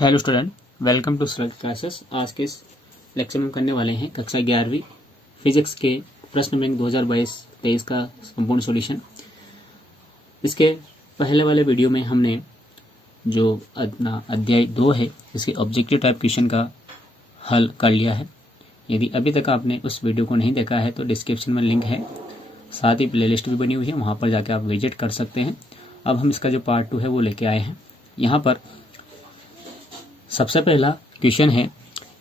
Hello student, welcome to struct classes. आज के इस लेक्चर में करने वाले हैं कक्षा 11वीं फिजिक्स के प्रश्न बैंक 2022-23 का संपूर्ण सॉल्यूशन। इसके पहले वाले वीडियो में हमने जो अपना अध्याय 2 है इसके ऑब्जेक्टिव टाइप क्वेश्चन का हल कर लिया है। यदि अभी तक आपने उस वीडियो को नहीं देखा है तो डिस्क्रिप्शन में लिंक है, साथ ही प्लेलिस्ट भी बनी हुई है, वहाँ पर जाकर आप विजिट कर सकते हैं। अब हम इसका जो पार्ट 2 है वो लेके आए हैं। यहाँ पर सबसे पहला क्वेश्चन है,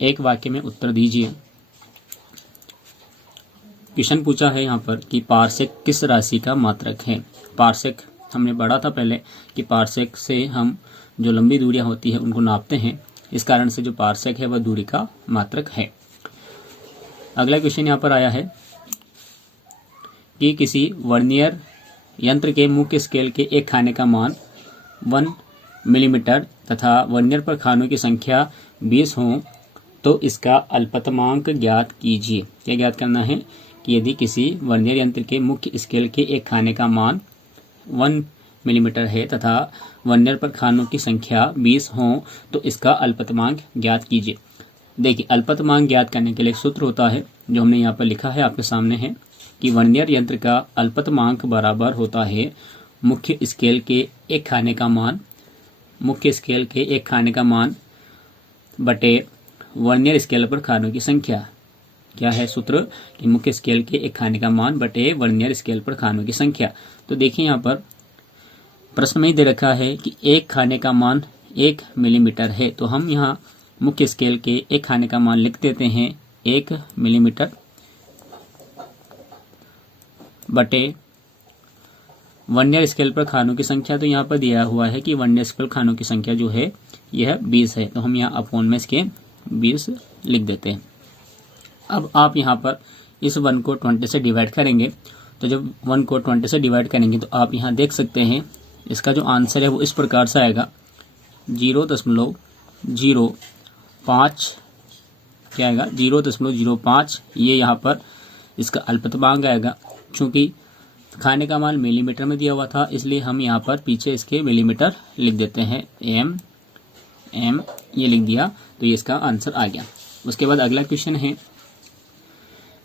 एक वाक्य में उत्तर दीजिए। क्वेश्चन पूछा है यहाँ पर कि पारसेक किस राशि का मात्रक है। पारसेक हमने पढ़ा था पहले कि पारसेक से हम जो लंबी दूरियां होती है उनको नापते हैं, इस कारण से जो पारसेक है वह दूरी का मात्रक है। अगला क्वेश्चन यहाँ पर आया है कि किसी वर्नियर यंत्र के मुख्य स्केल के एक खाने का मान 1 मिलीमीटर तथा वर्नियर पर खानों की संख्या 20 हो तो इसका अल्पतमांक ज्ञात कीजिए। क्या ज्ञात करना है कि यदि किसी वर्नियर यंत्र के मुख्य स्केल के एक खाने का मान 1 मिलीमीटर है तथा वर्नियर पर खानों की संख्या 20 हो तो इसका अल्पतमांक ज्ञात कीजिए। देखिए, अल्पतमांक ज्ञात करने के लिए सूत्र होता है जो हमने यहाँ पर लिखा है, आपके सामने है कि वर्नियर यंत्र का अल्पतमांक बराबर होता है मुख्य स्केल के एक खाने का मान, मुख्य स्केल के एक खाने का मान बटे वर्नियर स्केल पर खानों की संख्या। क्या है सूत्र कि मुख्य स्केल के एक खाने का मान बटे वर्नियर स्केल पर खानों की संख्या। तो देखिए यहाँ पर प्रश्न में ही दे रखा है कि एक खाने का मान 1 मिलीमीटर है, तो हम यहाँ मुख्य स्केल के एक खाने का मान लिख देते हैं 1 मिलीमीटर बटे वर्नियर स्केल पर खानों की संख्या। तो यहाँ पर दिया हुआ है कि वर्नियर स्केल खानों की संख्या जो है यह 20 है, तो हम यहाँ अपॉन में इसके 20 लिख देते हैं। अब आप यहाँ पर इस 1 को 20 से डिवाइड करेंगे, तो जब 1 को 20 से डिवाइड करेंगे तो आप यहाँ देख सकते हैं इसका जो आंसर है वो इस प्रकार से आएगा 0.05। क्या आएगा 0.05। ये यहाँ पर इसका अल्पतमांक आएगा। चूंकि खाने का मान मिलीमीटर में दिया हुआ था इसलिए हम यहाँ पर पीछे इसके मिलीमीटर लिख देते हैं, एम ये लिख दिया, तो ये इसका आंसर आ गया। उसके बाद अगला क्वेश्चन है,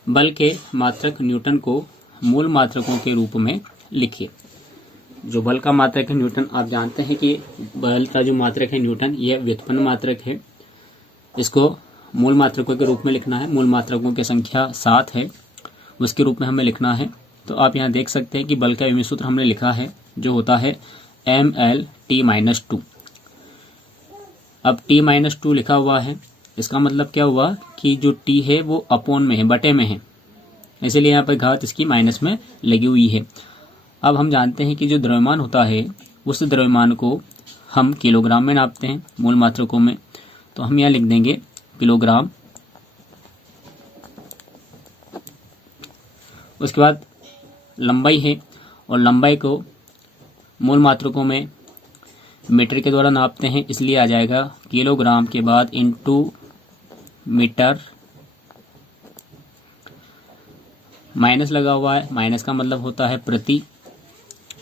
बल के मात्रक न्यूटन को मूल मात्रकों के रूप में लिखिए। जो बल का मात्रक है न्यूटन, आप जानते हैं कि बल का जो मात्रक है न्यूटन यह व्युत्पन्न मात्रक है, इसको मूल मात्रकों के रूप में लिखना है। मूल मात्रकों की संख्या 7 है, उसके रूप में हमें लिखना है। तो आप यहाँ देख सकते हैं कि बल का विभेद सूत्र हमने लिखा है जो होता है mL/T-2। अब T-2 लिखा हुआ है, इसका मतलब क्या हुआ कि जो T है वो अपॉन में है, बटे में है, इसलिए यहाँ पर घात इसकी माइनस में लगी हुई है। अब हम जानते हैं कि जो द्रव्यमान होता है उस द्रव्यमान को हम किलोग्राम में नापते हैं मूल मात्रकों में, तो हम यहाँ लिख देंगे किलोग्राम। उसके बाद लंबाई है और लंबाई को मूल मात्रकों में मीटर के द्वारा नापते हैं, इसलिए आ जाएगा किलोग्राम के बाद इनटू मीटर। माइनस लगा हुआ है, माइनस का मतलब होता है प्रति,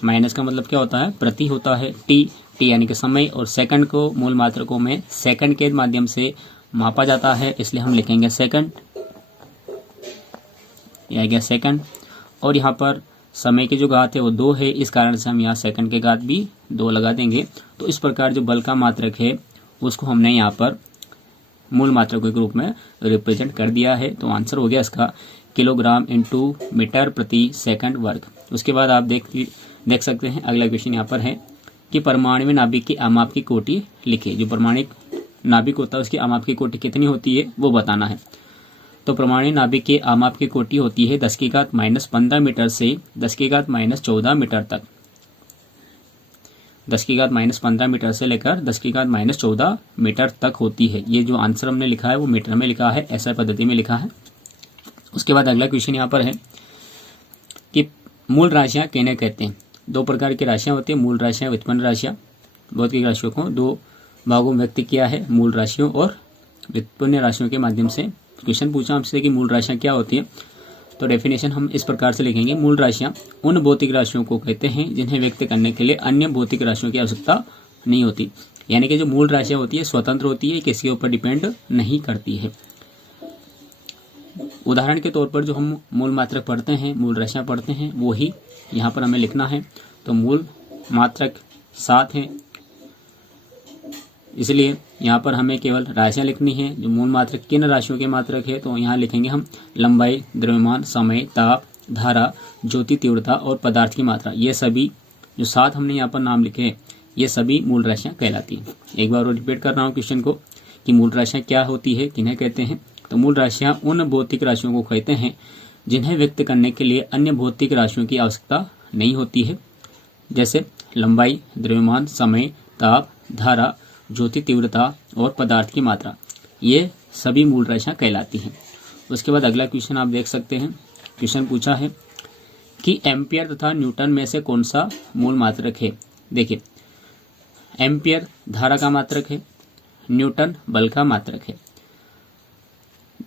माइनस का मतलब क्या होता है प्रति होता है। टी यानी कि समय, और सेकंड को मूल मात्रकों में सेकंड के माध्यम से मापा जाता है, इसलिए हम लिखेंगे सेकंड। यह आ गया सेकंड। और यहाँ पर समय की जो घात है वो 2 है, इस कारण से हम यहाँ सेकंड के घात भी 2 लगा देंगे। तो इस प्रकार जो बल का मात्रक है उसको हमने यहाँ पर मूल मात्रकों के रूप में रिप्रेजेंट कर दिया है। तो आंसर हो गया इसका किलोग्राम इंटू मीटर प्रति सेकंड वर्ग। उसके बाद आप देख सकते हैं अगला क्वेश्चन यहाँ पर है कि परमाणु नाभिक की अमाप की कोटि लिखिए। जो परमाणु नाभिक होता है उसकी अमाप की कोटि कितनी होती है वो बताना है। तो परमाणु नाभिक के अमाप की कोटि होती है 10⁻⁻15 मीटर से 10⁻⁻14 मीटर तक। 10⁻⁻15 मीटर से लेकर 10⁻⁻14 मीटर तक होती है। ये जो आंसर हमने लिखा है वो मीटर में लिखा है, ऐसा पद्धति में लिखा है। उसके बाद अगला क्वेश्चन यहाँ पर है कि मूल राशियाँ किन्हें कहते हैं। 2 प्रकार की राशियाँ होती है, मूल राशियाँ, व्युत्पन्न राशियाँ। भौतिक राशियों को 2 भागों में व्यक्त किया है, मूल राशियों और व्युत्पन्न राशियों के माध्यम से। क्वेश्चन पूछा हमसे कि मूल राशियां क्या होती है, तो डेफिनेशन हम इस प्रकार से लिखेंगे, मूल राशियां उन भौतिक राशियों को कहते हैं जिन्हें व्यक्त करने के लिए अन्य भौतिक राशियों की आवश्यकता नहीं होती। यानी कि जो मूल राशियां होती है स्वतंत्र होती है, किसी के ऊपर डिपेंड नहीं करती है। उदाहरण के तौर पर जो हम मूल मात्रक पढ़ते हैं, मूल राशियां पढ़ते हैं, वो ही यहाँ पर हमें लिखना है। तो मूल मात्रक 7 है, इसलिए यहाँ पर हमें केवल राशियां लिखनी है। जो मूल मात्रक किन राशियों के मात्रक है, तो यहाँ लिखेंगे हम लंबाई, द्रव्यमान, समय, ताप, धारा, ज्योति तीव्रता और पदार्थ की मात्रा। ये सभी जो 7 हमने यहाँ पर नाम लिखे हैं, ये सभी मूल राशियां कहलाती हैं। एक बार और रिपीट कर रहा हूँ क्वेश्चन को कि मूल राशियां क्या होती है, किन्हें कहते हैं। तो मूल राशियां उन भौतिक राशियों को कहते हैं जिन्हें व्यक्त करने के लिए अन्य भौतिक राशियों की आवश्यकता नहीं होती है, जैसे लंबाई, द्रव्यमान, समय, ताप, धारा, ज्योति तीव्रता और पदार्थ की मात्रा। ये सभी मूल राशियां कहलाती हैं। उसके बाद अगला क्वेश्चन आप देख सकते हैं। क्वेश्चन पूछा है कि एम्पियर तथा न्यूटन में से कौन सा मूल मात्रक है। देखिए, एम्पियर धारा का मात्रक है, न्यूटन बल का मात्रक है।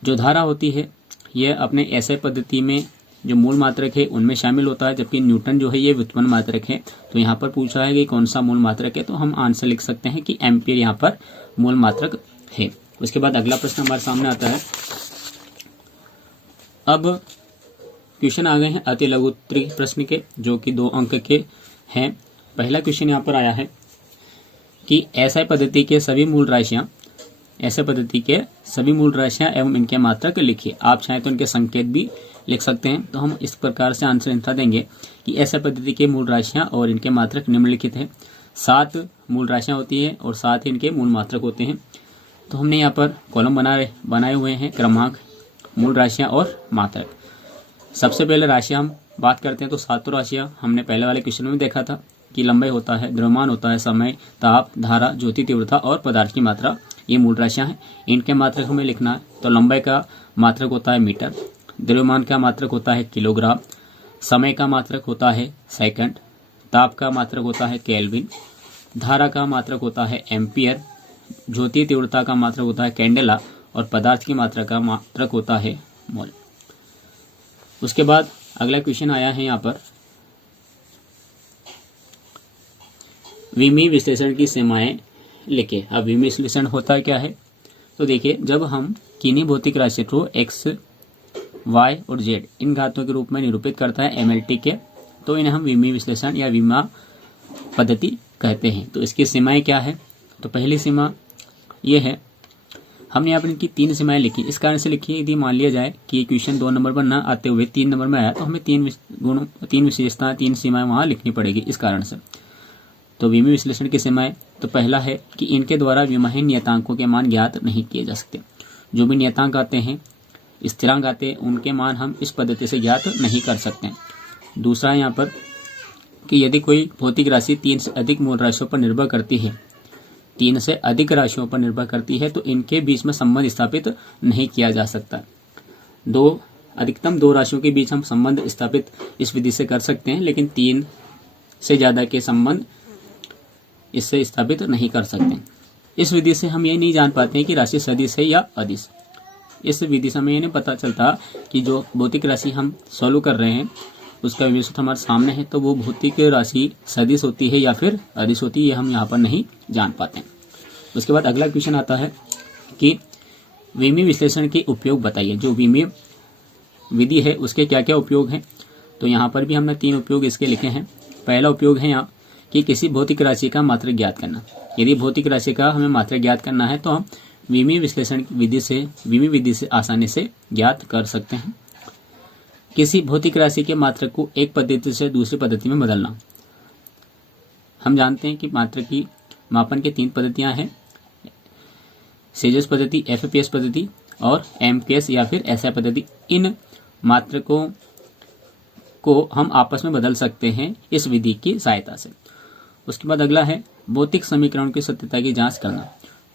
जो धारा होती है यह अपने ऐसे पद्धति में जो मूल मात्रक है उनमें शामिल होता है, जबकि न्यूटन जो है ये व्युत्पन्न मात्रक है। तो यहाँ पर पूछा है कि कौन सा मूल मात्रक है, तो हम आंसर लिख सकते हैं कि एम्पियर यहाँ पर मूल मात्रक है। उसके बाद अगला प्रश्न हमारे सामने आता है। अब क्वेश्चन आ गए हैं अति लघुत्तरीय प्रश्न के, जो कि 2 अंक के हैं। पहला क्वेश्चन यहाँ पर आया है कि ऐसा पद्धति के सभी मूल राशियां एवं इनके मात्रक लिखिए। आप चाहें तो इनके संकेत भी लिख सकते हैं। तो हम इस प्रकार से आंसर इनका देंगे कि ऐसा पद्धति के मूल राशियां और इनके मात्रक निम्नलिखित हैं। 7 मूल राशियां होती है और 7 ही इनके मूल मात्रक होते हैं। तो हमने यहाँ पर कॉलम बनाए हुए हैं, क्रमांक, मूल राशियां और मात्रक। सबसे पहले राशियां हम बात करते हैं तो 7 राशियां हमने पहले वाले क्वेश्चन में देखा था कि लंबाई होता है, द्रव्यमान होता है, समय, ताप, धारा, ज्योति तीव्रता और पदार्थ की मात्रा, ये मूल राशियां हैं। इनके मात्रक हमें लिखना है। तो लंबाई का मात्रक होता है मीटर, द्रव्यमान का मात्रक होता है किलोग्राम, समय का मात्रक होता है सेकंड, ताप का मात्रक होता है केल्विन, धारा का मात्रक होता है एम्पियर, ज्योति तीव्रता का मात्रक होता है कैंडेला और पदार्थ की मात्रा का मात्रक होता है मोल। उसके बाद अगला क्वेश्चन आया है यहाँ पर, विमीय विश्लेषण की सीमाएं लिखे। अब विमीय विश्लेषण होता क्या है, तो देखिए, जब हम किन्हीं भौतिक राशि को x, y और z इन घातों के रूप में निरूपित करता है MLT के, तो इन्हें हम विमीय विश्लेषण या विमा पद्धति कहते हैं। तो इसकी सीमाएं क्या है, तो पहली सीमा ये है, हमने यहाँ पर इनकी 3 सीमाएं लिखी। इस कारण से लिखी, यदि मान लिया जाए कि क्वेश्चन 2 नंबर पर ना आते हुए 3 नंबर में आया, तो हमें 3 विशेषताएं, 3 सीमाएं वहां लिखनी पड़ेगी। इस कारण से तो विमीय विश्लेषण की सीमाएं, तो पहला है कि इनके द्वारा विमाहीन नियतांकों के मान ज्ञात नहीं किए जा सकते। जो भी नियतांक आते हैं, स्थिरांक आते हैं, उनके मान हम इस पद्धति से ज्ञात नहीं कर सकते। दूसरा यहाँ पर कि यदि कोई भौतिक राशि 3 से अधिक मूल राशियों पर निर्भर करती है, 3 से अधिक राशियों पर निर्भर करती है, तो इनके बीच में संबंध स्थापित नहीं किया जा सकता। अधिकतम 2 राशियों के बीच हम संबंध स्थापित इस विधि से कर सकते हैं, लेकिन 3 से ज्यादा के संबंध इससे स्थापित नहीं कर सकते। इस विधि से हम ये नहीं जान पाते हैं कि राशि सदिश है या अदिश। इस विधि से हमें ये नहीं पता चलता कि जो भौतिक राशि हम सॉल्व कर रहे हैं उसका विषय हमारे सामने है, तो वो भौतिक राशि सदिश होती है या फिर अदिश होती है, ये हम यहाँ पर नहीं जान पाते। उसके बाद अगला क्वेश्चन आता है कि विमीय विश्लेषण के उपयोग बताइए। जो विमीय विधि है उसके क्या क्या उपयोग हैं, तो यहाँ पर भी हमने 3 उपयोग इसके लिखे हैं। पहला उपयोग है यहाँ कि किसी भौतिक राशि का मात्रक ज्ञात करना। यदि भौतिक राशि का हमें मात्रक ज्ञात करना है तो हम विमीय विधि से आसानी से ज्ञात कर सकते हैं। किसी भौतिक राशि के मात्रक को एक पद्धति से दूसरी पद्धति में बदलना। हम जानते हैं कि मात्रक की मापन की 3 पद्धतियां हैं, सेजस पद्धति, FPS पद्धति और MKS या फिर SI पद्धति। इन मात्रकों को हम आपस में बदल सकते हैं इस विधि की सहायता से। उसके बाद अगला है भौतिक समीकरण की सत्यता की जांच करना।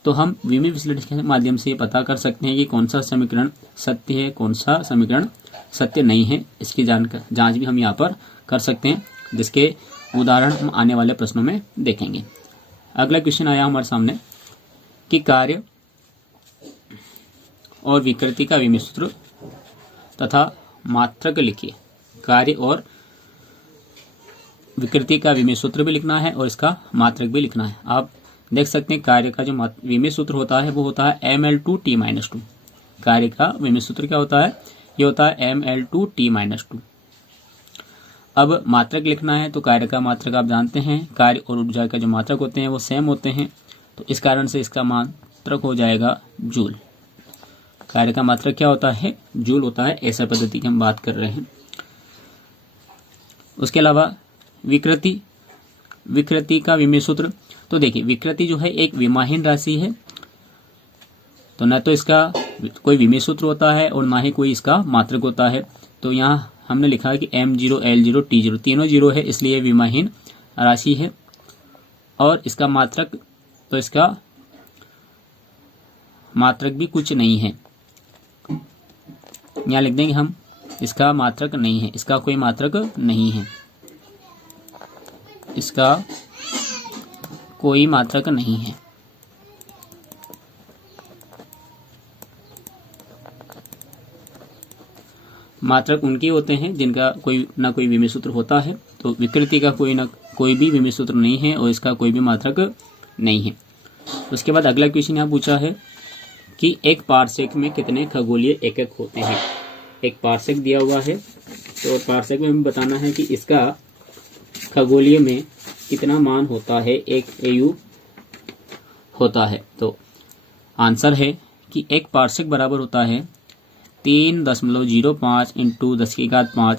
तो हम विमीय विश्लेषण के माध्यम से पता कर सकते हैं कि कौन सा समीकरण सत्य है, कौन सा समीकरण सत्य नहीं है। इसकी जांच भी हम यहाँ पर कर सकते हैं, जिसके उदाहरण हम आने वाले प्रश्नों में देखेंगे। अगला क्वेश्चन आया हमारे सामने कि कार्य और विकृति का विमीय सूत्र तथा मात्रक लिखिए। कार्य और विकृति का विमीय सूत्र भी लिखना है और इसका मात्रक भी लिखना है। आप देख सकते हैं कार्य का जो विमेय सूत्र होता है वो होता है ml2t-2। कार्य का विमेय सूत्र क्या होता है? ये होता है ml2t-2। अब मात्रक लिखना है तो कार्य का मात्रक आप जानते हैं, कार्य और ऊर्जा का जो मात्रक होते हैं वो सेम होते हैं, तो इस कारण से इसका मात्रक हो जाएगा जूल। कार्य का मात्रक क्या होता है? जूल होता है। ऐसा पद्धति की हम बात कर रहे हैं। उसके अलावा विकृति का विमेय सूत्र, तो देखिए विकृति जो है एक विमाहीन राशि है, तो न तो इसका कोई विमेय सूत्र होता है और ना ही कोई इसका मात्रक होता है। तो यहाँ हमने लिखा है कि m0 l0 t0 तीनों जीरो है, इसलिए विमाहीन राशि है। और इसका मात्रक, तो इसका मात्रक भी कुछ नहीं है, यहाँ लिख देंगे हम, इसका मात्रक नहीं है, इसका कोई मात्रक नहीं है, इसका कोई मात्रक नहीं है। मात्रक उनके होते हैं जिनका कोई ना कोई विमेय सूत्र होता है। तो विकृति का कोई भी विमेय सूत्र नहीं है और इसका कोई भी मात्रक नहीं है। उसके बाद अगला क्वेश्चन यहाँ पूछा है कि एक पारसेक में कितने खगोलीय एकक होते हैं। एक पारसेक दिया हुआ है, तो पारसेक में हमें बताना है कि इसका खगोलीय में कितना मान होता है, एक AU होता है। तो आंसर है कि एक पारसेक बराबर होता है 3.05 इंटू 10⁵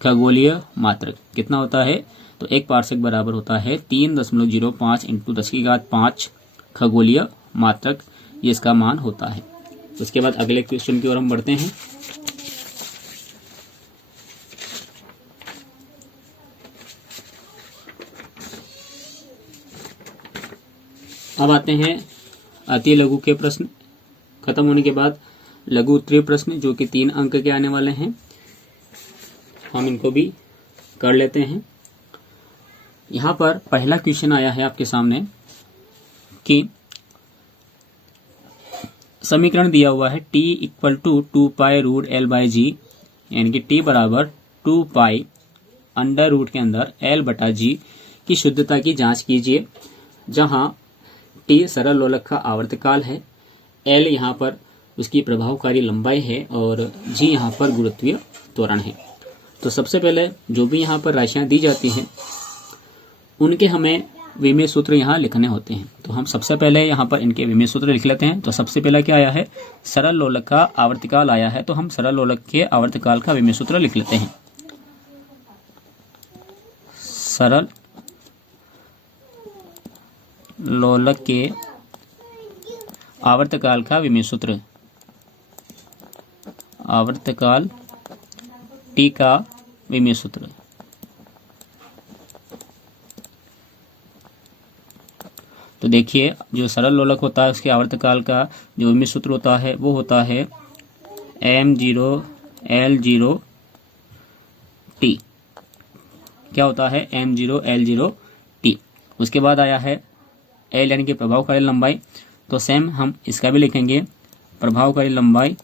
खगोलीय मात्रक। कितना होता है? तो एक पारसेक बराबर होता है 3.05 इंटू 10⁵ खगोलीय मात्रक, ये इसका मान होता है। उसके बाद अगले क्वेश्चन की ओर हम बढ़ते हैं। अब आते हैं अति लघु के प्रश्न। खत्म होने के बाद लघु उत्तरीय प्रश्न जो कि 3 अंक के आने वाले हैं, हम इनको भी कर लेते हैं। यहाँ पर पहला क्वेश्चन आया है आपके सामने कि समीकरण दिया हुआ है t = 2π√L/g, यानी कि t बराबर 2π अंडर रूट के अंदर L/g की शुद्धता की जांच कीजिए, जहां t सरल लोलक का आवर्तकाल है, L यहाँ पर उसकी प्रभावकारी लंबाई है और g यहाँ पर गुरुत्वीय त्वरण है। तो सबसे पहले जो भी यहाँ पर राशियां दी जाती हैं उनके हमें विमेय सूत्र यहाँ लिखने होते हैं। तो हम सबसे पहले यहाँ पर इनके विमेय सूत्र लिख लेते हैं। तो सबसे पहला क्या आया है? सरल लोलक का आवर्तकाल आया है, तो हम सरल लोलक के आवर्तकाल का विमेय सूत्र लिख लेते हैं। सरल लोलक के आवर्तकाल का विमेय सूत्र, आवर्तकाल t का विमेय सूत्र। तो देखिए जो सरल लोलक होता है उसके आवर्तकाल का जो विमेय सूत्र होता है वो होता है m0 l0 t। क्या होता है? m0 l0 t। उसके बाद आया है L यानी कि प्रभावकारी लंबाई, तो सेम हम इसका भी लिखेंगे, प्रभावकारी लंबाई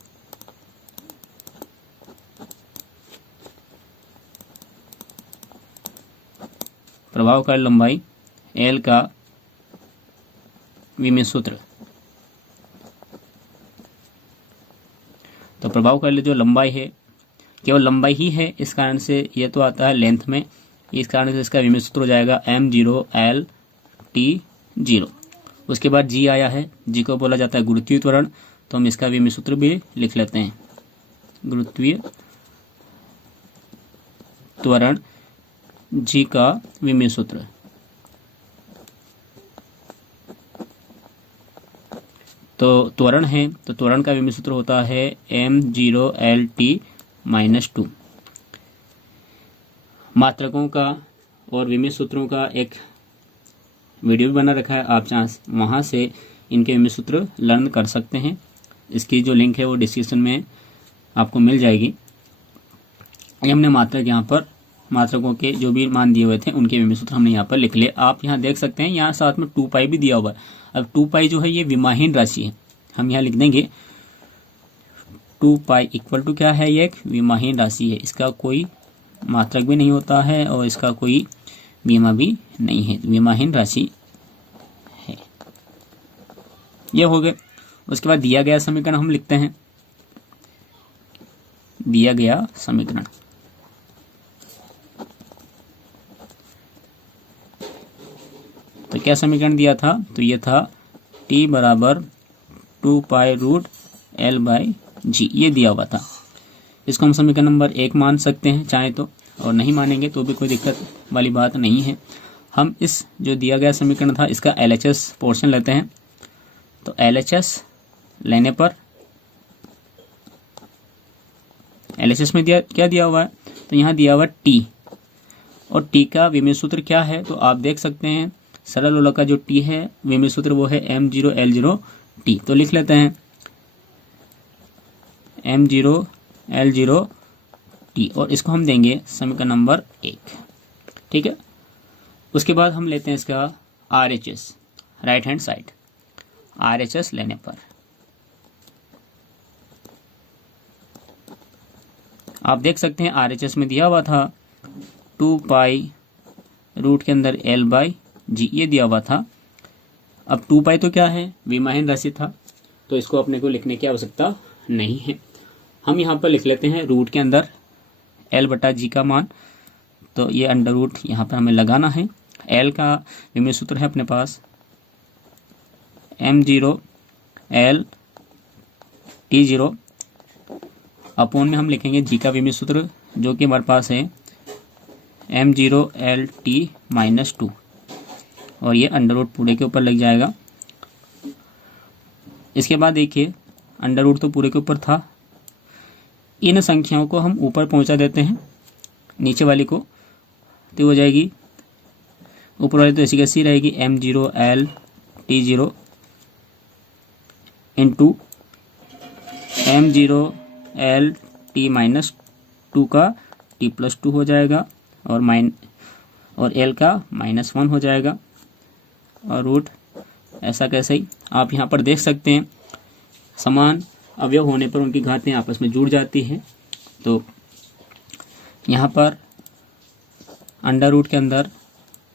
L का विमेय सूत्र। तो प्रभावकारी जो लंबाई है केवल लंबाई ही है, इस कारण से ये तो आता है लेंथ में, इस कारण से इसका विमेय सूत्र हो जाएगा m0 l t0। उसके बाद g आया है, g को बोला जाता है गुरुत्वीय त्वरण, तो हम इसका विमेय सूत्र भी लिख लेते हैं, गुरुत्वीय त्वरण g का विमेय सूत्र। तो त्वरण है, तो त्वरण का विमेय सूत्र होता है m0 l t-2। मात्रकों का और विमेय सूत्रों का एक वीडियो भी बना रखा है, आप वहाँ से इनके विमेय सूत्र लर्न कर सकते हैं। इसकी जो लिंक है वो डिस्क्रिप्शन में आपको मिल जाएगी। ये हमने मात्रक यहाँ पर मात्रकों के जो भी मान दिए हुए थे उनके विमेय सूत्र हमने यहाँ पर लिख लिए। आप यहाँ देख सकते हैं, यहाँ साथ में 2π भी दिया हुआ है। अब 2π जो है ये विमाहीन राशि है, हम यहाँ लिख देंगे 2π = क्या है? ये एक विमाहीन राशि है, इसका कोई मात्रक भी नहीं होता है और इसका कोई विमा भी नहीं है, विमाहीन राशि है। ये हो गए। उसके बाद दिया गया समीकरण हम लिखते हैं, दिया गया समीकरण। तो क्या समीकरण दिया था, तो ये था t बराबर 2 पाई रूट L बाई जी, ये दिया हुआ था। इसको हम समीकरण नंबर 1 मान सकते हैं चाहे तो, और नहीं मानेंगे तो भी कोई दिक्कत वाली बात नहीं है। हम इस जो दिया गया समीकरण था इसका LHS पोर्शन लेते हैं। तो LHS लेने पर LHS में क्या दिया हुआ है, तो यहाँ दिया हुआ t, और t का विमेय सूत्र क्या है, तो आप देख सकते हैं सरल लोलक का जो t है विमेय सूत्र वो है m0L0t। तो लिख लेते हैं m0L0t, और इसको हम देंगे समीकरण नंबर 1। ठीक है। उसके बाद हम लेते हैं इसका RHS, right hand side. RHS लेने पर आप देख सकते हैं RHS में दिया हुआ था 2 पाई रूट के अंदर L बाई जी, ये दिया हुआ था। अब 2 पाई तो क्या है, विमाहीन राशि था, तो इसको अपने को लिखने की आवश्यकता नहीं है। हम यहाँ पर लिख लेते हैं रूट के अंदर L बटा जी का मान, तो ये अंडर रूट यहाँ पर हमें लगाना है। L का विमेय सूत्र है अपने पास m0L/T0, अपोन में हम लिखेंगे जी का विमेय सूत्र जो कि हमारे पास है m0L/T-2, और ये अंडर रूट पूरे के ऊपर लग जाएगा। इसके बाद देखिए अंडर रूट तो पूरे के ऊपर था, इन संख्याओं को हम ऊपर पहुंचा देते हैं, नीचे वाली को तो हो जाएगी, ऊपर वाली तो ऐसी कैसी रहेगी m0L/T0 इंटू m0L/T-2 का t+2 हो जाएगा, और L का -1 हो जाएगा, और रूट ऐसा कैसे ही आप यहाँ पर देख सकते हैं समान अवयव होने पर उनकी घातें आपस में जुड़ जाती हैं। तो यहाँ पर अंडर रूट के अंदर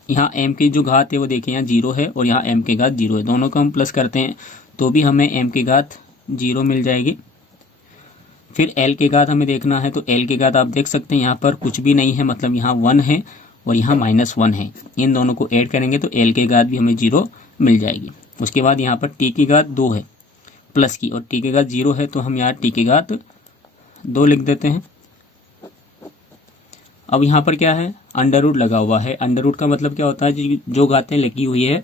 यहाँ m की जो घात है वो देखिए यहाँ 0 है, और यहाँ m की घात 0 है, दोनों को हम प्लस करते हैं तो भी हमें m की घात 0 मिल जाएगी। फिर L की घात हमें देखना है, तो L की घात आप देख सकते हैं यहाँ पर कुछ भी नहीं है, मतलब यहाँ 1 है और यहाँ -1 है, इन दोनों को ऐड करेंगे तो L की घात भी हमें 0 मिल जाएगी। उसके बाद यहाँ पर t की घात 2 है प्लस की, और t की घात 0 है, तो हम यहाँ t की घात 2 लिख देते हैं। अब यहाँ पर क्या है, अंडर रूट लगा हुआ है। अंडर रूट का मतलब क्या होता है, जो घातें लगी हुई है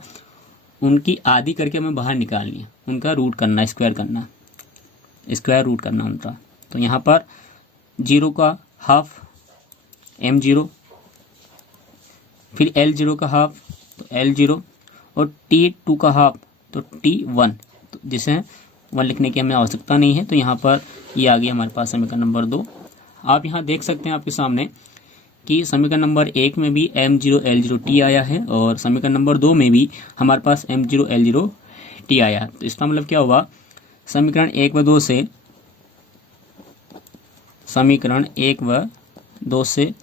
उनकी आधी करके हमें बाहर निकालनी है, उनका रूट करना, स्क्वायर करना, स्क्वायर रूट करना उनका। तो यहाँ पर 0 का हाफ m0, फिर L0 का हाफ तो L0, और T2 का हाफ तो T1, तो जिसे 1 लिखने की हमें आवश्यकता नहीं है। तो यहाँ पर ये आ गया हमारे पास समीकरण नंबर 2। आप यहाँ देख सकते हैं आपके सामने कि समीकरण नंबर 1 में भी m0L0t आया है, और समीकरण नंबर 2 में भी हमारे पास m0L0t आया। तो इसका मतलब क्या हुआ, समीकरण 1 व 2 से, समीकरण 1 व 2 से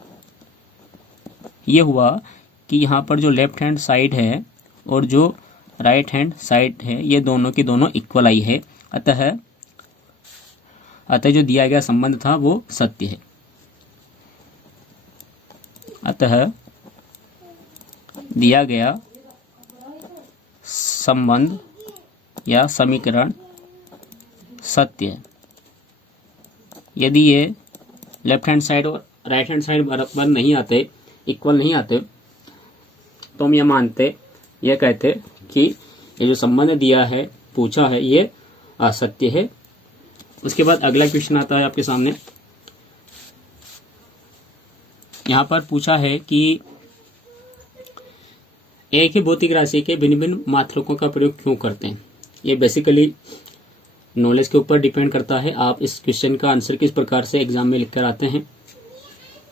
ये हुआ कि यहाँ पर जो लेफ्ट हैंड साइड है और जो राइट हैंड साइड है ये दोनों की दोनों इक्वल आई है, अतः जो दिया गया संबंध था वो सत्य है। अतः दिया गया संबंध या समीकरण सत्य है। यदि ये लेफ्ट हैंड साइड और राइट हैंड साइड बराबर नहीं आते, इक्वल नहीं आते, तो हम यह कहते कि ये जो संबंध दिया है, पूछा है, ये असत्य है। उसके बाद अगला क्वेश्चन आता है आपके सामने। यहाँ पर पूछा है कि एक ही भौतिक राशि के भिन्न भिन्न मात्रकों का प्रयोग क्यों करते हैं। ये बेसिकली नॉलेज के ऊपर डिपेंड करता है। आप इस क्वेश्चन का आंसर किस प्रकार से एग्जाम में लिख कर आते हैं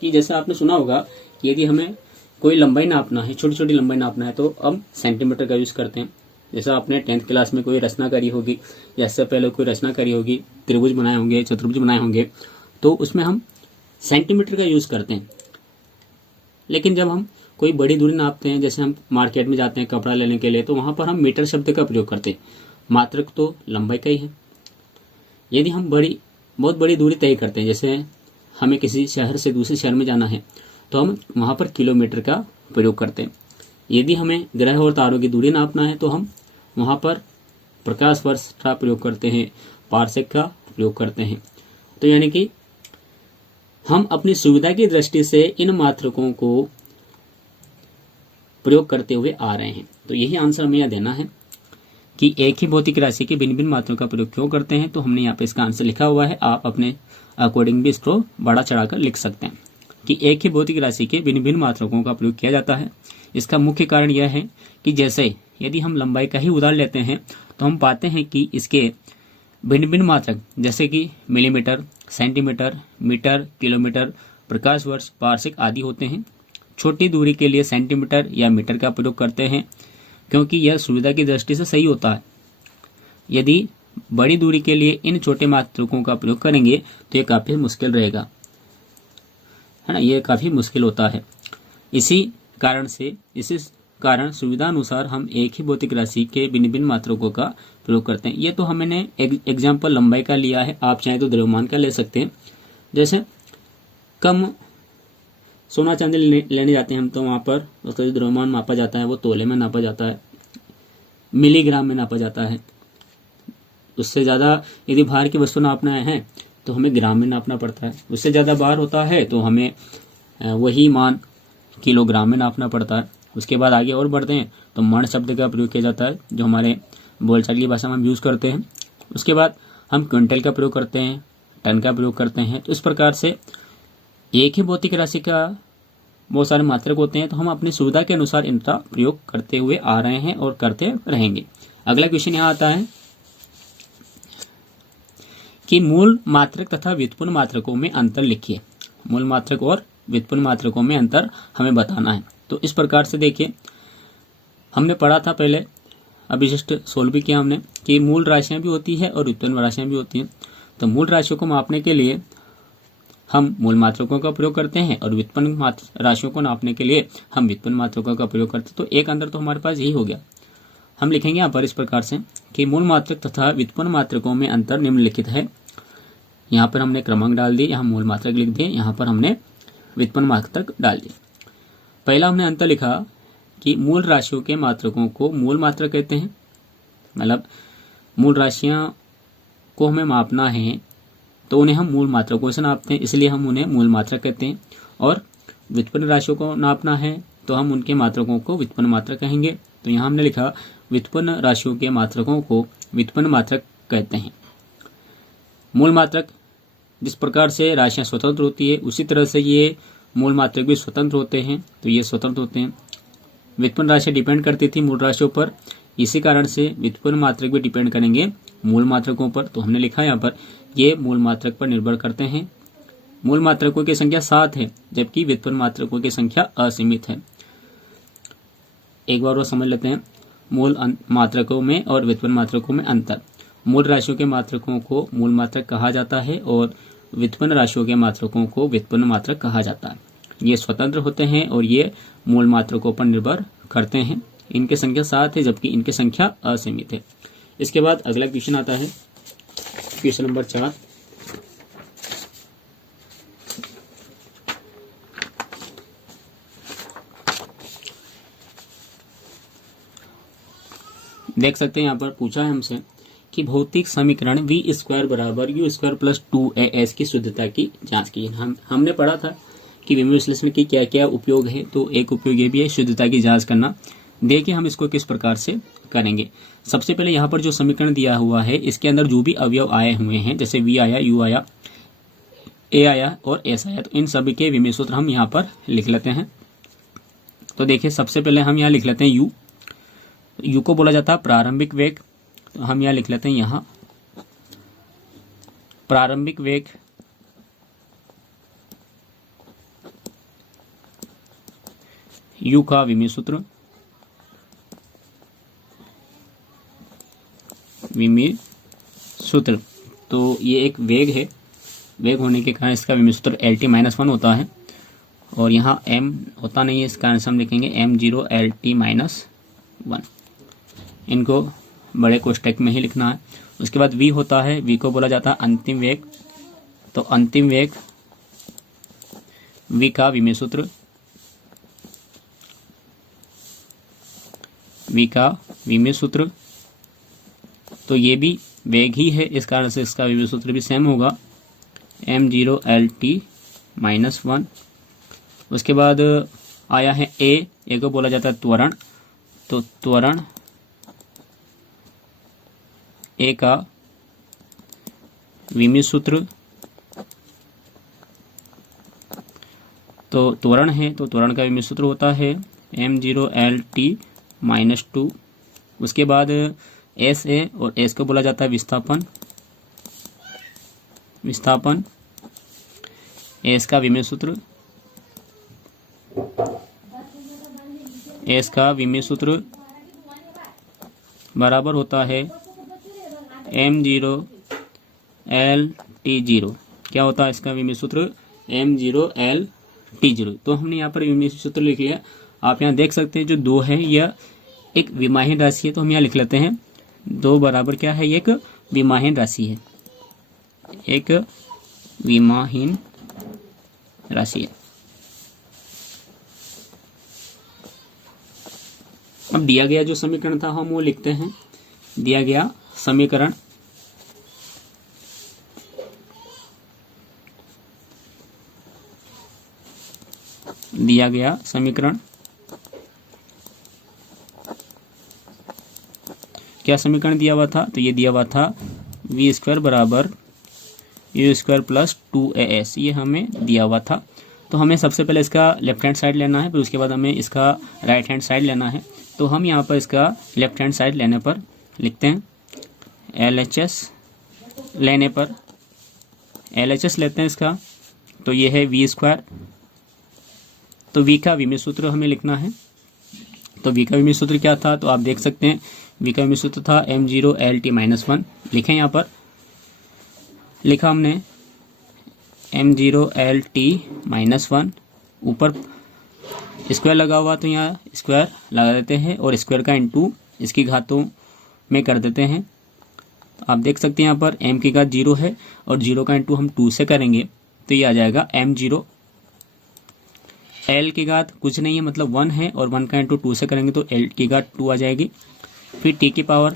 कि जैसा आपने सुना होगा, यदि हमें कोई लंबाई नापना है, छोटी छोटी लंबाई नापना है, तो हम सेंटीमीटर का यूज करते हैं। जैसा आपने 10th क्लास में कोई रचना करी होगी या इससे पहले कोई रचना करी होगी, त्रिभुज बनाए होंगे, चतुर्भुज बनाए होंगे, तो उसमें हम सेंटीमीटर का यूज करते हैं। लेकिन जब हम कोई बड़ी दूरी नापते हैं, जैसे हम मार्केट में जाते हैं कपड़ा लेने के लिए, तो वहां पर हम मीटर शब्द का प्रयोग करते हैं। मात्रक तो लंबाई का ही है। यदि हम बहुत बड़ी दूरी तय करते हैं, जैसे हमें किसी शहर से दूसरे शहर में जाना है, तो हम वहाँ पर किलोमीटर का प्रयोग करते हैं। यदि हमें ग्रह और तारों की दूरी नापना है तो हम वहाँ पर प्रकाश वर्ष का प्रयोग करते हैं, पारसेक का प्रयोग करते हैं। तो यानी कि हम अपनी सुविधा की दृष्टि से इन मात्रकों को प्रयोग करते हुए आ रहे हैं। तो यही आंसर हमें यह देना है कि एक ही भौतिक राशि के भिन्न भिन्न मात्रों का प्रयोग क्यों करते हैं। तो हमने यहाँ पे इसका आंसर लिखा हुआ है, आप अपने अकॉर्डिंग भी इसको बड़ा चढ़ाकर लिख सकते हैं कि एक ही भौतिक राशि के भिन्न भिन्न मात्रकों का प्रयोग किया जाता है। इसका मुख्य कारण यह है कि जैसे यदि हम लंबाई का ही उदाहरण लेते हैं तो हम पाते हैं कि इसके भिन्न भिन्न मात्रक जैसे कि मिलीमीटर, सेंटीमीटर, मीटर, किलोमीटर, प्रकाश वर्ष, पारसेक आदि होते हैं। छोटी दूरी के लिए सेंटीमीटर या मीटर का प्रयोग करते हैं क्योंकि यह सुविधा की दृष्टि से सही होता है। यदि बड़ी दूरी के लिए इन छोटे मात्रकों का प्रयोग करेंगे तो ये काफी मुश्किल रहेगा, है ना, ये काफी मुश्किल होता है। इसी कारण सुविधा अनुसार हम एक ही भौतिक राशि के भिन्न भिन्न मात्रकों का प्रयोग करते हैं। ये तो हमने एग्जाम्पल लंबाई का लिया है, आप चाहें तो द्रव्यमान का ले सकते हैं। जैसे कम सोना चांदी लेने जाते हैं हम, तो वहाँ पर उसका जो द्रव्यमान मापा जाता है वो तोले में नापा जाता है, मिलीग्राम में नापा जाता है। उससे ज़्यादा यदि भार की वस्तु नापना है तो हमें ग्राम में नापना पड़ता है। उससे ज़्यादा भार होता है तो हमें वही मान किलोग्राम में नापना पड़ता है। उसके बाद आगे और बढ़ते हैं तो मण शब्द का प्रयोग किया जाता है, जो हमारे बोलचाल की भाषा में हम यूज़ करते हैं। उसके बाद हम क्विंटल का प्रयोग करते हैं, टन का प्रयोग करते हैं। तो इस प्रकार से एक ही भौतिक राशि का बहुत सारे मात्रक होते हैं, तो हम अपनी सुविधा के अनुसार इनका प्रयोग करते हुए आ रहे हैं और करते रहेंगे। अगला क्वेश्चन यहाँ आता है कि मूल मात्रक तथा व्युत्पन्न मात्रकों में अंतर लिखिए। मूल मात्रक और व्युत्पन्न मात्रकों में अंतर हमें बताना है। तो इस प्रकार से देखिए, हमने पढ़ा था पहले, अभिशिष्ट सोल्व भी किया हमने कि मूल राशियां भी होती है और व्युत्पन्न राशियां भी होती हैं। तो मूल राशियों को मापने के लिए हम मूल मात्रकों का प्रयोग करते हैं और व्युत्पन्न राशियों को नापने के लिए हम व्युत्पन्न मात्रकों का प्रयोग करते हैं। तो एक अंतर तो हमारे पास यही हो गया। हम लिखेंगे यहाँ पर इस प्रकार से कि मूल मात्रक तथा व्युत्पन्न मात्रकों में अंतर निम्नलिखित है। यहाँ पर हमने क्रमांक डाल दिए, यहाँ मूल मात्रक लिख दिए, यहाँ पर हमने व्युत्पन्न मात्रक डाल दिए। पहला हमने अंतर लिखा कि मूल राशियों के मात्रकों को मूल मात्रक कहते हैं, मतलब मूल राशियां को हमें मापना है तो उन्हें हम मूल मात्रकों से नापते हैं, इसलिए हम उन्हें मूल मात्रक कहते हैं। और व्युत्पन्न राशियों को नापना है तो हम उनके मात्रकों को व्युत्पन्न मात्रक कहेंगे। तो यहाँ हमने लिखा व्युत्पन्न राशियों के मात्रकों को व्युत्पन्न मात्रक कहते हैं। मूल मात्रक जिस प्रकार से राशियां स्वतंत्र होती है उसी तरह से ये मूल मात्रक भी स्वतंत्र होते हैं, तो ये स्वतंत्र होते हैं। व्युत्पन्न राशियां डिपेंड करती थी मूल राशियों पर, इसी कारण से व्युत्पन्न मात्रक भी डिपेंड करेंगे मूल मात्रकों पर। तो हमने लिखा यहाँ पर ये मूल मात्रक पर निर्भर करते हैं। मूल मात्रकों की संख्या 7 है जबकि व्युत्पन्न मात्रकों की संख्या असीमित है। एक बार वो समझ लेते हैं मूल मात्रकों में और व्युत्पन्न मात्रकों में अंतर। मूल राशियों के मात्रकों को मूल मात्रक कहा जाता है और व्युत्पन्न राशियों के मात्रकों को व्युत्पन्न मात्रक कहा जाता है। ये स्वतंत्र होते हैं और ये मूल मात्रकों पर निर्भर करते हैं। इनकी संख्या 7 है जबकि इनकी संख्या असीमित है। इसके बाद अगला क्वेश्चन आता है, क्वेश्चन नंबर 4। देख सकते हैं यहाँ पर पूछा है हमसे कि भौतिक समीकरण v² बराबर u² प्लस 2as की शुद्धता की जांच कीजिए। हमने पढ़ा था कि विमित विश्लेषण की क्या क्या उपयोग है, तो एक उपयोग ये भी है शुद्धता की जांच करना। देखिए हम इसको किस प्रकार से करेंगे। सबसे पहले यहाँ पर जो समीकरण दिया हुआ है इसके अंदर जो भी अवयव आए हुए हैं, जैसे v आया, u आया, a आया और s आया, तो इन सभी के विमित सूत्र हम यहाँ पर लिख लेते हैं। तो देखिए सबसे पहले हम यहाँ लिख लेते हैं u को बोला जाता है प्रारंभिक वेग, तो हम यहाँ लिख लेते हैं यहाँ प्रारंभिक वेग u का विमित सूत्र, विमित सूत्र। तो ये एक वेग है, वेग होने के कारण इसका विमित सूत्र LT-1 होता है और यहाँ m होता नहीं है, इस कारण से हम लिखेंगे m0 LT-1। इनको बड़े कोष्ठक में ही लिखना है। उसके बाद v होता है, v को बोला जाता है अंतिम वेग। तो अंतिम वेग v का विमीय सूत्र, v का विमीय सूत्र, तो ये भी वेग ही है, इस कारण से इसका विमीय सूत्र भी सेम होगा, m0L/t - 1। उसके बाद आया है a को बोला जाता है त्वरण। तो त्वरण a का विमीय सूत्र, तो त्वरण है तो त्वरण का विमीय सूत्र होता है m0L/t - 2। उसके बाद s है और s को बोला जाता है विस्थापन। विस्थापन s का विमीय सूत्र, s का विमीय सूत्र बराबर होता है m0L/t0। क्या होता है इसका विमीय सूत्र? m0L/t0। तो हमने यहाँ पर विमीय सूत्र लिख लिया। आप यहाँ देख सकते हैं जो 2 है यह एक विमाहीन राशि है, तो हम यहाँ लिख लेते हैं 2 बराबर क्या है, एक विमाहीन राशि है, एक विमाहीन राशि है। अब दिया गया जो समीकरण था हम वो लिखते हैं। दिया गया समीकरण, दिया गया समीकरण, क्या समीकरण दिया हुआ था? तो ये दिया हुआ था v² बराबर u² + 2as, ये हमें दिया हुआ था। तो हमें सबसे पहले इसका लेफ्ट हैंड साइड लेना है, फिर उसके बाद हमें इसका राइट हैंड साइड लेना है। तो हम यहाँ पर इसका लेफ्ट हैंड साइड लेने पर लिखते हैं LHS, लेने पर LHS लेते हैं इसका, तो ये है v²। तो v का विमीय सूत्र हमें लिखना है। तो v का विमीय सूत्र क्या था? तो आप देख सकते हैं v का विमीय सूत्र था m0L/t - 1। लिखें यहाँ पर, लिखा हमने m0L/t - 1, ऊपर स्क्वायर लगा हुआ तो यहाँ स्क्वायर लगा देते हैं और स्क्वायर का इंटू इसकी घातों में कर देते हैं। आप देख सकते हैं यहाँ पर m की घात 0 है और 0 का इंटू हम 2 से करेंगे तो ये आ जाएगा m0। l की घात कुछ नहीं है मतलब 1 है और 1 का इंटू 2 से करेंगे तो l की घात 2 आ जाएगी। फिर t की पावर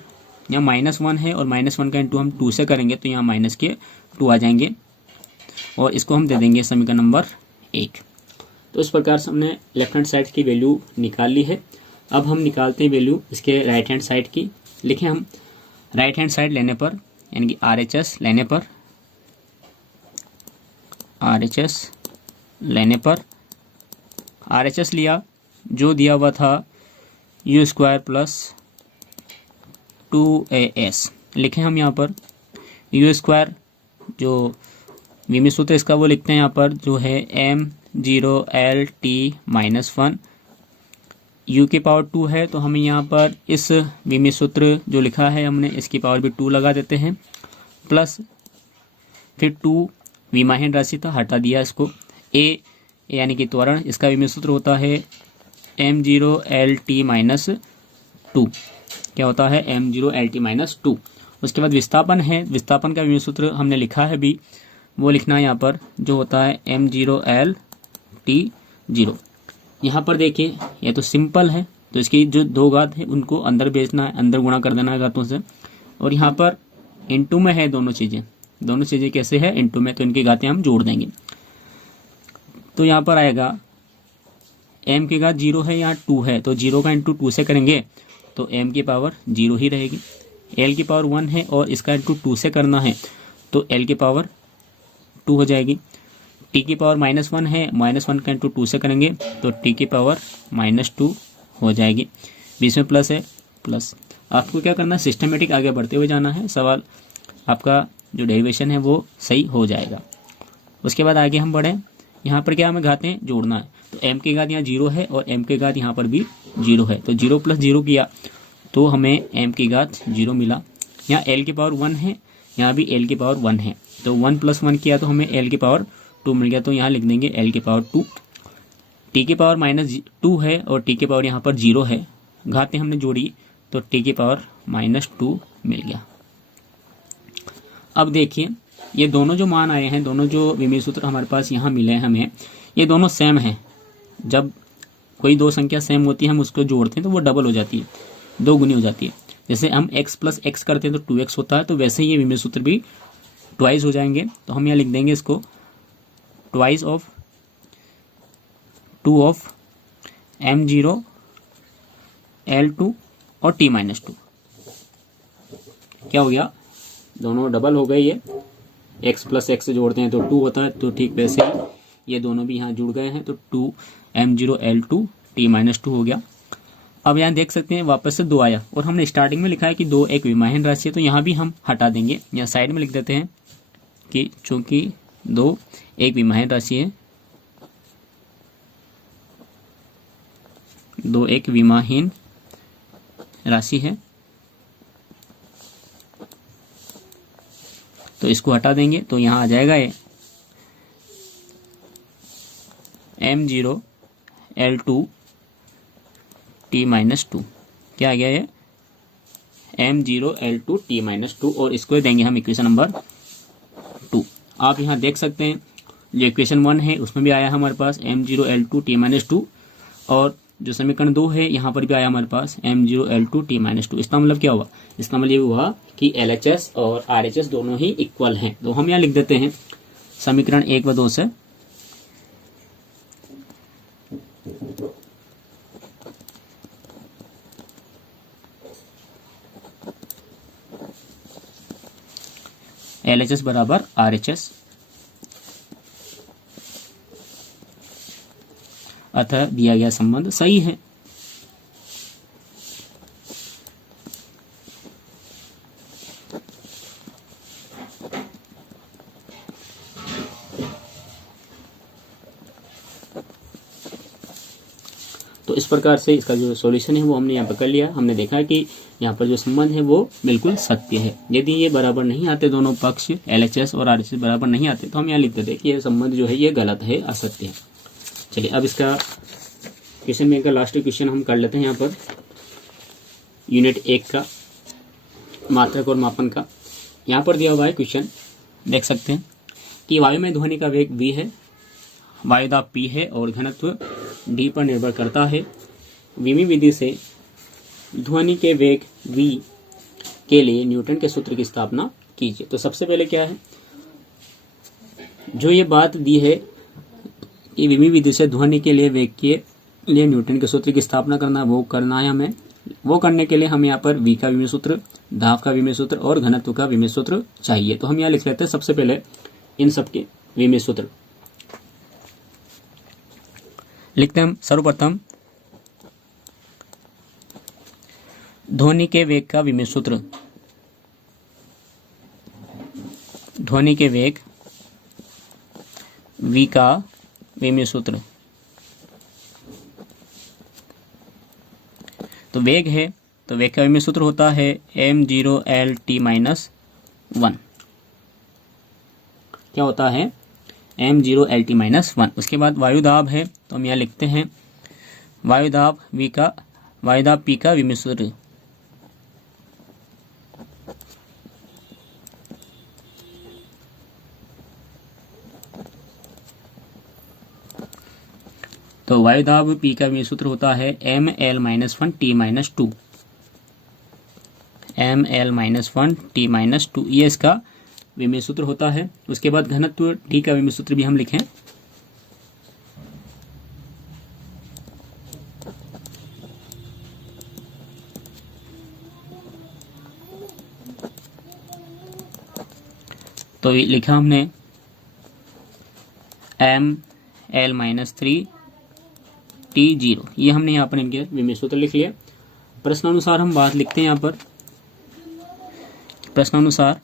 यहाँ -1 है और -1 का इंटू हम 2 से करेंगे तो यहाँ माइनस के 2 आ जाएंगे और इसको हम दे देंगे समीकरण नंबर 1। तो इस प्रकार से हमने लेफ्ट हैंड साइड की वैल्यू निकाल ली है। अब हम निकालते हैं वैल्यू इसके राइट हैंड साइड की। लिखें हम राइट हैंड साइड लेने पर यानी कि RHS लेने पर, RHS लेने पर, RHS लिया जो दिया हुआ था u² + 2as। लिखें हम यहाँ पर u² जो विमीय सूत्र इसका वो लिखते हैं यहाँ पर जो है m0L/t - 1। u की पावर 2 है तो हमें यहाँ पर इस विमीय सूत्र जो लिखा है हमने इसकी पावर भी 2 लगा देते हैं, प्लस फिर 2 विमाहीन राशि था हटा दिया इसको। a यानी कि त्वरण, इसका विमीय सूत्र होता है m0L/t - 2। क्या होता है? m0L/t - 2। उसके बाद विस्थापन है, विस्थापन का विमीय सूत्र हमने लिखा है भी, वो लिखना है यहाँ पर जो होता है m0L/t0। यहाँ पर देखिए ये तो सिंपल है तो इसकी जो 2 घात है उनको अंदर भेजना है, अंदर गुणा कर देना है घातों से। और यहाँ पर इनटू में है दोनों चीज़ें कैसे है? इनटू में, तो इनकी घातें हम जोड़ देंगे। तो यहाँ पर आएगा m की घात 0 है, यहाँ 2 है तो 0 का इंटू 2 से करेंगे तो m की पावर 0 ही रहेगी। l की पावर 1 है और इसका इंटू 2 से करना है तो l की पावर 2 हो जाएगी। t की पावर -1 है, -1 का इंटू 2 से करेंगे तो t की पावर -2 हो जाएगी। बीच में प्लस है, प्लस। आपको क्या करना है? सिस्टमेटिक आगे बढ़ते हुए जाना है, सवाल आपका जो डेरिवेशन है वो सही हो जाएगा। उसके बाद आगे हम बढ़ें, यहाँ पर क्या हमें घातें जोड़ना है। तो m की घात यहाँ 0 है और m की घात यहाँ पर भी 0 है तो 0 + 0 किया तो हमें m की घात 0 मिला। यहाँ l की पावर 1 है, यहाँ भी l की पावर 1 है तो 1 + 1 किया तो हमें l की पावर 2 मिल गया। तो यहाँ लिख देंगे l की पावर 2। t की पावर -2 है और t की पावर यहाँ पर 0 है, घातें हमने जोड़ी तो टी की पावर -2 मिल गया। अब देखिए ये दोनों जो मान आए हैं, दोनों जो विमेय सूत्र हमारे पास यहाँ मिले हैं हमें, ये दोनों सेम हैं। जब कोई दो संख्या सेम होती है हम उसको जोड़ते हैं तो वो डबल हो जाती है, दो गुनी हो जाती है। जैसे हम x + x करते हैं तो 2x होता है, तो वैसे ही ये विमेय सूत्र भी ट्वाइस हो जाएंगे। तो हम यहाँ लिख देंगे इसको twice of 2 of m0 L2 और t-2। क्या हो गया, दोनों डबल हो गए। ये x + x से जोड़ते हैं तो 2 होता है, तो ठीक वैसे ही ये दोनों भी यहाँ जुड़ गए हैं, तो 2m0 L2 t-2 हो गया। अब यहाँ देख सकते हैं वापस से 2 आया, और हमने स्टार्टिंग में लिखा है कि 2 एक विमाहीन राशि है, तो यहाँ भी हम हटा देंगे। यहाँ साइड में लिख देते हैं कि चूंकि 2 एक विमाहीन राशि है, 2 एक विमाहीन राशि है, तो इसको हटा देंगे। तो यहाँ आ जाएगा ये m0 L2 t-2। क्या आ गया ये m0 L2 t-2, और इसको देंगे हम इक्वेशन नंबर 2। आप यहाँ देख सकते हैं जो इक्वेशन 1 है उसमें भी आया हमारे पास m0 L2 t-2, और जो समीकरण 2 है यहाँ पर भी आया हमारे पास m0 L2 t-2। इसका मतलब क्या हुआ, इसका मतलब ये हुआ कि LHS और RHS दोनों ही इक्वल हैं। तो हम यहाँ लिख देते हैं समीकरण 1 व 2 से LHS बराबर RHS, अतः दिया गया संबंध सही है। तो इस प्रकार से इसका जो सॉल्यूशन है वो हमने यहाँ पर कर लिया। हमने देखा कि यहाँ पर जो संबंध है वो बिल्कुल सत्य है। यदि ये बराबर नहीं आते, दोनों पक्ष LHS और RHS बराबर नहीं आते, तो हम यहाँ लिख देते कि ये संबंध जो है ये गलत है, असत्य है। चलिए अब इसका क्वेश्चन में का लास्ट क्वेश्चन हम कर लेते हैं। यहाँ पर यूनिट 1 का मात्रक और मापन का यहाँ पर दिया हुआ है क्वेश्चन, देख सकते हैं कि वायु में ध्वनि का वेग v है, वायुदाब P है और घनत्व d पर निर्भर करता है। विमी विधि से ध्वनि के वेग v के लिए न्यूटन के सूत्र की स्थापना कीजिए। तो सबसे पहले क्या है, जो ये बात दी है कि विमी विधि से ध्वनि के लिए वेग के लिए न्यूटन के सूत्र की स्थापना करना, वो करना है हमें। वो करने के लिए हम यहाँ पर v का विमेय सूत्र, दाब का विमेय सूत्र और घनत्व का विमेय सूत्र चाहिए। तो हम यहाँ लिख लेते हैं सबसे पहले इन सबके विमेय सूत्र लिखते हैं। हम सर्वप्रथम ध्वनि के वेग का विमेय सूत्र, ध्वनि के वेग v का विमेय सूत्र। तो वेग है, तो वेग का विमेय सूत्र होता है m0 L t-1। क्या होता है, m0 L t-1। उसके बाद वायुदाब है, तो हम यहाँ लिखते हैं वायुदाब P का विमेय सूत्र, तो वायुदाब P का विमेय सूत्र होता है ml-1 t-2, ml-1 t-2, ये इसका विमेय सूत्र होता है। उसके बाद घनत्व d का विमेय सूत्र भी हम लिखें, तो लिखा हमने ml-3 t0, ये हमने यहाँ पर इनके विमेय सूत्र लिख लिया। प्रश्नानुसार हम बात लिखते हैं यहाँ पर, प्रश्नानुसार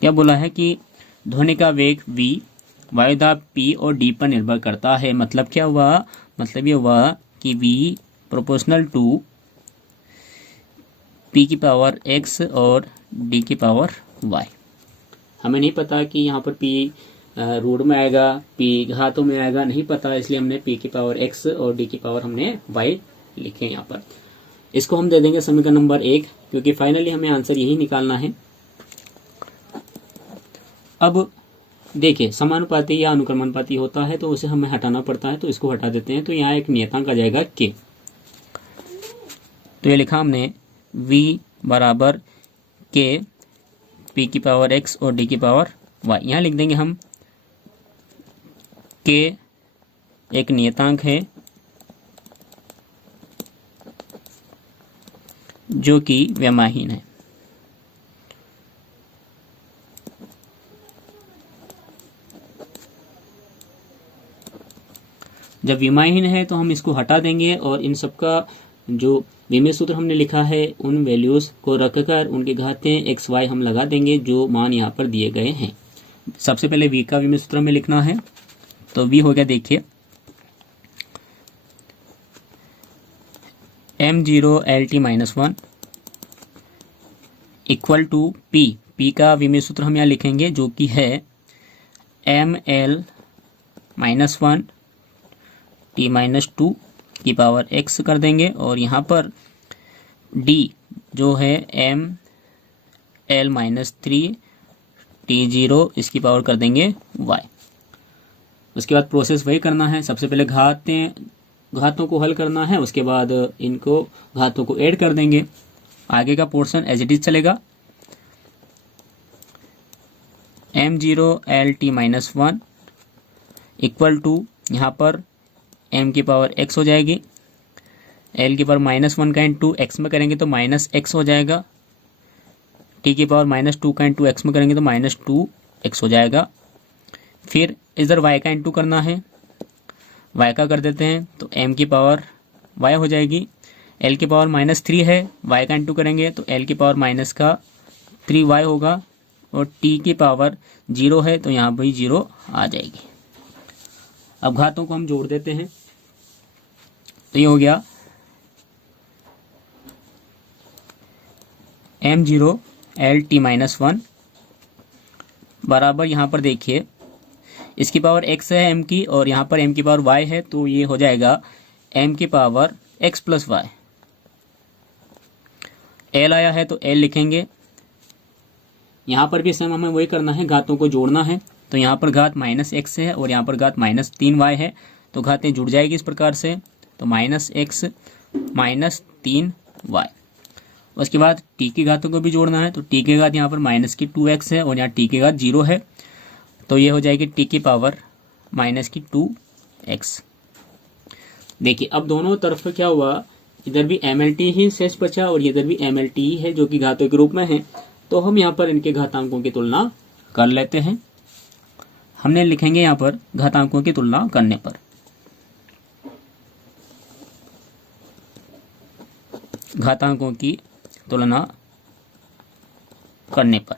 क्या बोला है कि ध्वनि का वेग v वायुदाब P और D पर निर्भर करता है। मतलब क्या हुआ, मतलब ये हुआ कि v प्रोपोर्शनल टू P की पावर x और D की पावर y। हमें नहीं पता कि यहाँ पर P रूट में आएगा, पी घातों में आएगा, नहीं पता, इसलिए हमने पी की पावर x और डी की पावर हमने y लिखे यहाँ पर। इसको हम दे देंगे समीकरण नंबर 1, क्योंकि फाइनली हमें आंसर यही निकालना है। अब देखिए, समानुपाती या अनुक्रमानुपाती होता है तो उसे हमें हटाना पड़ता है, तो इसको हटा देते हैं। तो यहाँ एक नियतांक आ जाएगा k। तो ये लिखा हमने v बराबर k p की पावर x और d की पावर y। यहाँ लिख देंगे हम k एक नियतांक है जो कि व्यमाहीन है। जब विमाहीन है तो हम इसको हटा देंगे और इन सबका जो विमेय सूत्र हमने लिखा है उन वैल्यूज को रखकर उनके घातें x y हम लगा देंगे जो मान यहाँ पर दिए गए हैं। सबसे पहले v का विमेय सूत्र हमें लिखना है। तो v हो गया, देखिए m0 LT - 1 equal to p का विमेय सूत्र हम यहाँ लिखेंगे जो कि है ml - 1 t - 2 की पावर x कर देंगे, और यहाँ पर d जो है ml - 3 t0 इसकी पावर कर देंगे y। उसके बाद प्रोसेस वही करना है, सबसे पहले घातों को हल करना है, उसके बाद इनको घातों को ऐड कर देंगे। आगे का पोर्शन एज इट इज चलेगा। m0 LT - 1 इक्वल टू यहाँ पर m की पावर x हो जाएगी, l की पावर -1 का इंटू x में करेंगे तो -x हो जाएगा, t की पावर -2 का इंटू x में करेंगे तो -2x हो जाएगा। फिर इधर y का इंटू करना है, y का कर देते हैं तो m की पावर y हो जाएगी, l की पावर -3 है, y का इंटू करेंगे तो l की पावर -3y होगा, और t की पावर 0 है तो यहाँ भी 0 आ जाएगी। अब घातों को हम जोड़ देते हैं, तो ये हो गया m0 LT - 1 बराबर, यहाँ पर देखिए इसकी पावर x है m की और यहाँ पर m की पावर y है, तो ये हो जाएगा m की पावर x + y। l आया है तो l लिखेंगे। यहाँ पर भी सेम हमें वही करना है, घातों को जोड़ना है। तो यहाँ पर घात -x है और यहाँ पर घात -3y है, तो घातें जुड़ जाएगी इस प्रकार से। तो -x -3y। उसके बाद t की घातों को भी जोड़ना है, तो t की घात यहाँ पर -2x है और यहाँ t की घात 0 है, तो ये हो जाएगी t की पावर -2x। देखिए अब दोनों तरफ क्या हुआ, इधर भी MLT ही शेष बचा और इधर भी MLT ही है जो कि घातों के रूप में है। तो हम यहाँ पर इनके घातांकों की तुलना कर लेते हैं। हमने लिखेंगे यहाँ पर घातांकों की तुलना करने पर, घातांकों की तुलना करने पर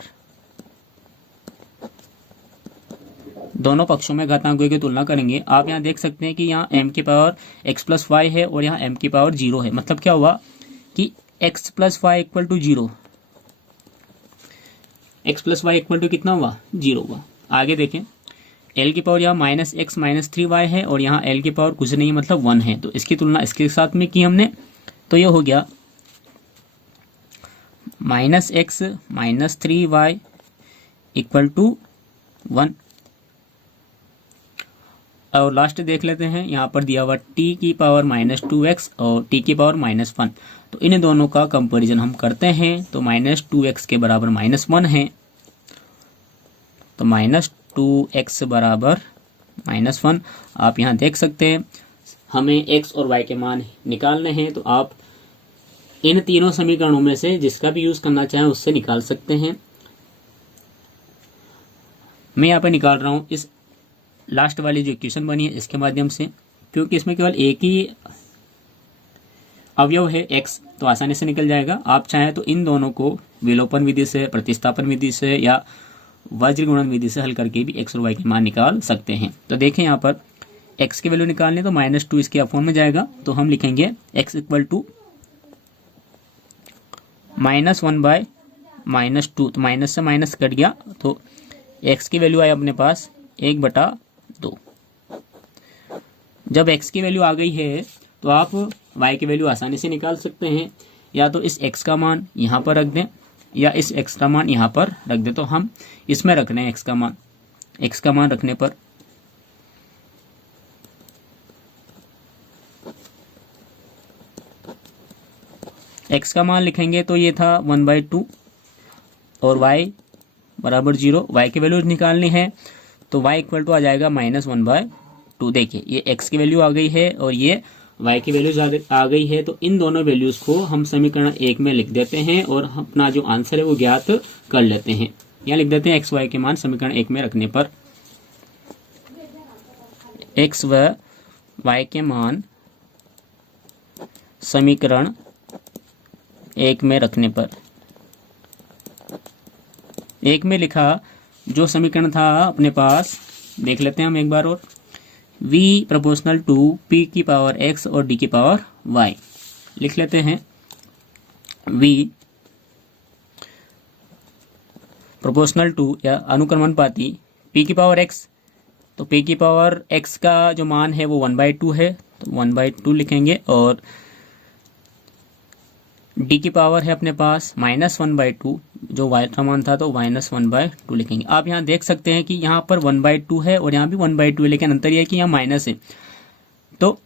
दोनों पक्षों में घातांकों की तुलना करेंगे। आप यहाँ देख सकते हैं कि यहाँ m की पावर x + y है और यहाँ m की पावर 0 है। मतलब क्या हुआ कि x + y = 0, x + y = कितना हुआ, 0 हुआ। आगे देखें, l की पावर यहाँ -x -3y है और यहाँ l की पावर कुछ नहीं मतलब 1 है, तो इसकी तुलना इसके साथ में की हमने, तो ये हो गया -x -3y = 1। और लास्ट देख लेते हैं, यहाँ पर दिया हुआ t की पावर -2x और t की पावर -1, तो इन दोनों का कंपैरिजन हम करते हैं। तो -2x के बराबर -1 है, तो -2x बराबर -1। आप यहाँ देख सकते हैं हमें x और y के मान निकालने हैं, तो आप इन तीनों समीकरणों में से जिसका भी यूज करना चाहें उससे निकाल सकते हैं। मैं यहाँ पर निकाल रहा हूँ इस लास्ट वाली जो इक्वेशन बनी है इसके माध्यम से, क्योंकि इसमें केवल एक ही अवयव है x, तो आसानी से निकल जाएगा। आप चाहें तो इन दोनों को विलोपन विधि से, प्रतिस्थापन विधि से या वज्र गुणन विधि से हल करके भी x और y के मान निकाल सकते हैं। तो देखें यहाँ पर x की वैल्यू निकालने तो -2 इसके अपॉन में जाएगा, तो हम लिखेंगे x = -1/-2, तो माइनस से माइनस कट गया, तो x की वैल्यू आई अपने पास 1/2। जब x की वैल्यू आ गई है तो आप y की वैल्यू आसानी से निकाल सकते हैं। या तो इस x का मान यहाँ पर रख दें या इस x का मान यहाँ पर रख दें। तो हम इसमें रख रहे हैं x का मान रखने पर x का मान लिखेंगे तो ये था 1/2 और y बराबर 0। y की वैल्यू निकालनी है तो y इक्वल टू आ जाएगा -1/2। देखिए ये x की वैल्यू आ गई है और ये y की वैल्यू आ गई है। तो इन दोनों वैल्यूज को हम समीकरण 1 में लिख देते हैं और अपना जो आंसर है वो ज्ञात कर लेते हैं। यहाँ लिख देते हैं x y के मान समीकरण 1 में रखने पर, x व y के मान समीकरण 1 में रखने पर। 1 में लिखा जो समीकरण था अपने पास, देख लेते हैं हम एक बार और। v प्रोपोर्शनल टू p की पावर x और d की पावर y लिख लेते हैं। v प्रोपोर्शनल टू या अनुक्रमानुपाती p की पावर x, तो p की पावर x का जो मान है वो 1/2 है तो 1/2 लिखेंगे और d की पावर है अपने पास -1/2, जो y का मान था तो -1/2 लिखेंगे। आप यहाँ देख सकते हैं कि यहाँ पर 1/2 है और यहाँ भी 1/2 है, लेकिन अंतर यह है कि यहाँ माइनस है। तो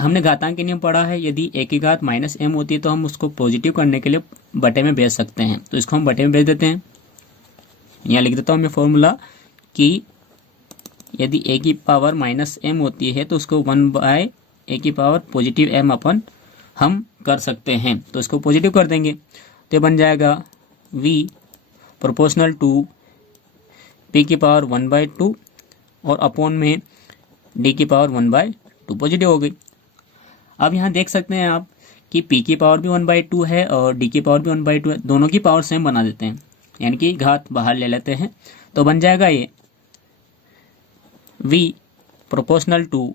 हमने घातांक के नियम पढ़ा है, यदि a की घात -m होती है तो हम उसको पॉजिटिव करने के लिए बटे में भेज सकते हैं। तो इसको हम बटे में भेज देते हैं। यहाँ लिख देता हूँ मैं फॉर्मूला कि यदि a की पावर -m होती है तो उसको 1/a की पावर पॉजिटिव m अपन हम कर सकते हैं। तो इसको पॉजिटिव कर देंगे तो बन जाएगा v प्रोपोर्शनल टू p की पावर 1/2 और अपॉन में d की पावर 1/2 पॉजिटिव हो गई। अब यहाँ देख सकते हैं आप कि p की पावर भी 1/2 है और d की पावर भी 1/2 है, दोनों की पावर सेम बना देते हैं, यानी कि घात बाहर ले लेते हैं। तो बन जाएगा ये v प्रोपोर्शनल टू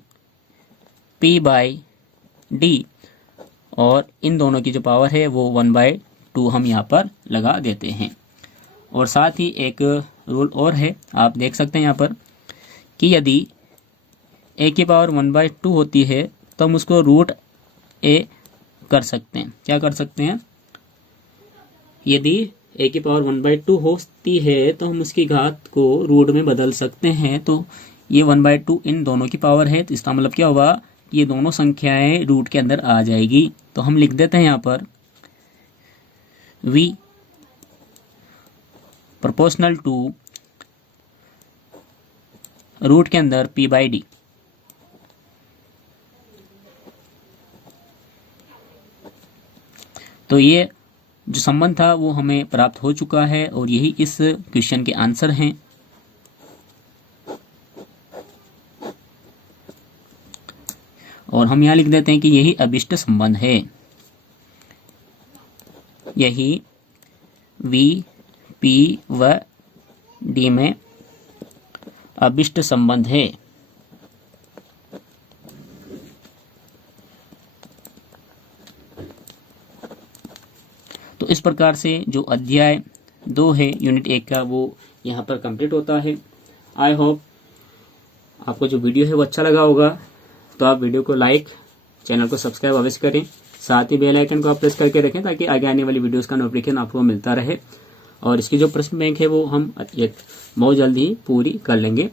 p/d और इन दोनों की जो पावर है वो 1/2 हम यहाँ पर लगा देते हैं। और साथ ही एक रूल और है, आप देख सकते हैं यहाँ पर कि यदि a की पावर 1/2 होती है तो हम उसको √a कर सकते हैं। क्या कर सकते हैं? यदि a की पावर 1/2 होती है तो हम उसकी घात को रूट में बदल सकते हैं। तो ये 1/2 इन दोनों की पावर है, तो इसका मतलब क्या होगा कि ये दोनों संख्याएं रूट के अंदर आ जाएगी। तो हम लिख देते हैं यहाँ पर v प्रोपोर्शनल टू रूट के अंदर p/d। तो ये जो संबंध था वो हमें प्राप्त हो चुका है और यही इस क्वेश्चन के आंसर हैं। और हम यहाँ लिख देते हैं कि यही अभिष्ट संबंध है, यही v p व d में अभिष्ट संबंध है। तो इस प्रकार से जो अध्याय 2 है यूनिट 1 का वो यहाँ पर कंप्लीट होता है। आई होप आपको जो वीडियो है वो अच्छा लगा होगा। तो आप वीडियो को लाइक, चैनल को सब्सक्राइब अवश्य करें, साथ ही बेल आइकन को आप प्रेस करके रखें ताकि आगे आने वाली वीडियोस का नोटिफिकेशन आपको मिलता रहे। और इसकी जो प्रश्न बैंक है वो हम बहुत जल्द ही पूरी कर लेंगे।